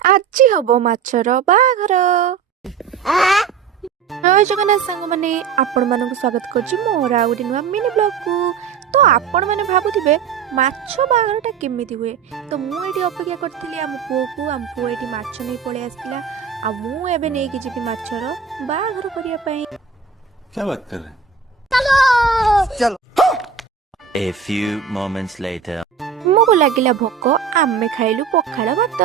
ଆଜି ହବ ମାଛର ବାହାଘର। ଜୟ ଜଗନ୍ନାଥ ସାଙ୍ଗମାନେ, ଆପଣମାନଙ୍କୁ ସ୍ୱାଗତ କରୁଛି ମୋର ଆଉ ଗୋଟେ ନୂଆ ମିନି ବ୍ଲଗକୁ। ତ ଆପଣମାନେ ଭାବୁଥିବେ ମାଛ ବାହାଘରଟା କେମିତି ହୁଏ। ତ ମୁଁ ଏଠି ଅପେକ୍ଷା କରିଥିଲି ଆମ ପୁଅକୁ। ଆମ ପୁଅ ଏଠି ମାଛ ନେଇ ପଳେଇ ଆସିଥିଲା, ଆଉ ମୁଁ ଏବେ ନେଇକି ଯିବି ମାଛର ବାହାଘର କରିବା ପାଇଁ। क्या बात कर रहे हैं? A few moments later. ଆମକୁ ଲାଗିଲା ଭୋକ, ଆମେ ଖାଇଲୁ ପଖାଳ ଭାତ।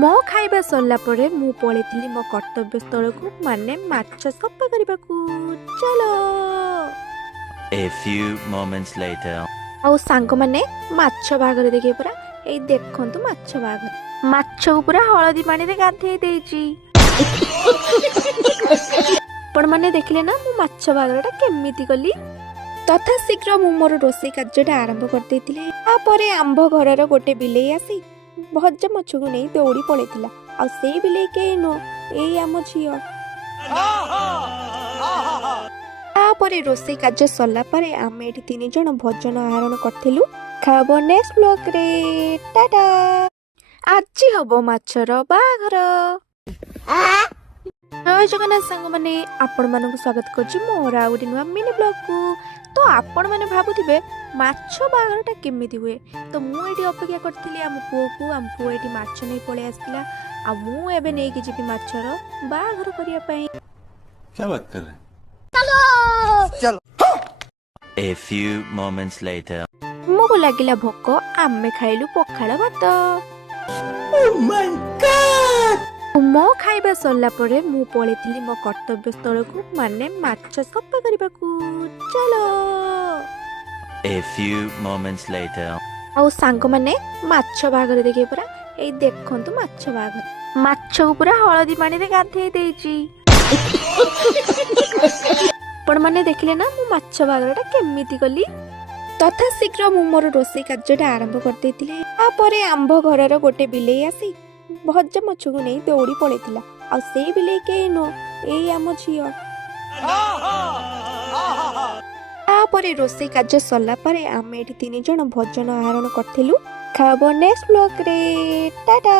ମୋ ଖାଇବା ସରିଲା ପରେ ମୁଁ ପଳେଇଥିଲି ମୋ କର୍ତ୍ତବ୍ୟ ସ୍ଥଳକୁ, ମାନେ ମାଛ ସଫା କରିବାକୁ। ଚାଲ। A few moments later. ଆଉ ସାଙ୍ଗମାନେ ମାଛ ବାହାଘର ଦେଖିବେ ପରା। ଏଇ ଦେଖନ୍ତୁ ମାଛ ବାହାଘର। ମାଛକୁ ପୁରା ହଳଦୀ ପାଣିରେ ଗାଧେଇ ଦେଇଛି। ଆପଣମାନେ ଦେଖିଲେ ନା ମୁଁ ମାଛ ବାହାଘରଟା କେମିତି କଲି। ତଥା ଶୀଘ୍ର ମୁଁ ମୋର ରୋଷେଇ କାର୍ଯ୍ୟଟା ଆରମ୍ଭ କରିଦେଇଥିଲି। ତାପରେ ଆମ୍ଭ ଘରର ଗୋଟେ ବିଲେଇ ଆସି ଭଜା ମାଛକୁ ନେଇ ଦୌଡ଼ି ପଳେଇଥିଲା। ଆଉ ସେଇ ବିଲେଇ କେହି ନୁହଁ, ଏଇ ଆମ ଝିଅ। ତାପରେ ରୋଷେଇ କାର୍ଯ୍ୟ ସରିଲା ପରେ ଆମେ ଏଠି 3 ଜଣ ଭୋଜନ ଆହରଣ କରିଥିଲୁ। ଖାବ ନେକ୍ସଟ ବ୍ଲଗରେ। ଟାଟା। ଆଜି ହବ ମାଛର ବାହାଘର। ଜୟ ଜଗନ୍ନାଥ ସାଙ୍ଗମାନେ, ଆପଣମାନଙ୍କୁ ସ୍ୱାଗତ କରୁଛି ମୋର ଆଉ ଗୋଟେ ନୂଆ ମିନି ବ୍ଲଗକୁ। ତ ଆପଣମାନେ ଭାବୁଥିବେ ମାଛ ବାହାଘରଟା କେମିତି ହୁଏ। ତ ମୁଁ ଏଠି ଅପେକ୍ଷା କରିଥିଲି ଆମ ପୁଅକୁ। ଆମ ପୁଅ ଏଠି ମାଛ ନେଇ ପଳେଇ ଆସିଥିଲା, ଆଉ ମୁଁ ଏବେ ନେଇକି ଯିବି ମାଛର ବାହାଘର କରିବା ପାଇଁ। क्या बात कर रहे हैं? A few moments later. ଆମକୁ ଲାଗିଲା ଭୋକ, ଆମେ ଖାଇଲୁ ପଖାଳ ଭାତ। ମୋ ଖାଇବା ସରିଲା ପରେ ମୁଁ ପଳେଇଥିଲି ମୋ କର୍ତ୍ତବ୍ୟ ସ୍ଥଳକୁ, ମାନେ ମାଛ ସଫା କରିବାକୁ। ଚାଲ। A few moments later. ଆଉ ସାଙ୍ଗମାନେ ମାଛ ବାହାଘର ଦେଖିବେ ପରା। ଏଇ ଦେଖନ୍ତୁ ମାଛ ବାହାଘର। ମାଛକୁ ପୁରା ହଳଦୀ ପାଣିରେ ଗାଧେଇ ଦେଇଛି। ଆପଣମାନେ ଦେଖିଲେ ନା ମୁଁ ମାଛ ବାହାଘରଟା କେମିତି କଲି। ତଥା ଶୀଘ୍ର ମୁଁ ମୋର ରୋଷେଇ କାର୍ଯ୍ୟଟା ଆରମ୍ଭ କରିଦେଇଥିଲି। ତାପରେ ଆମ୍ଭ ଘରର ଗୋଟେ ବିଲେଇ ଆସି ଭଜା ମାଛକୁ ନେଇ ଦୌଡ଼ି ପଳେଇଥିଲା। ଆଉ ସେଇ ବିଲେଇ କେହି ନୁହଁ, ଏଇ ଆମ ଝିଅ। ତାପରେ ରୋଷେଇ କାର୍ଯ୍ୟ ସରିଲା ପରେ ଆମେ ଏଠି 3 ଜଣ ଭୋଜନ ଆହରଣ କରିଥିଲୁ। ଖାବ ନେକ୍ସଟ ବ୍ଲଗରେ। ଟାଟା।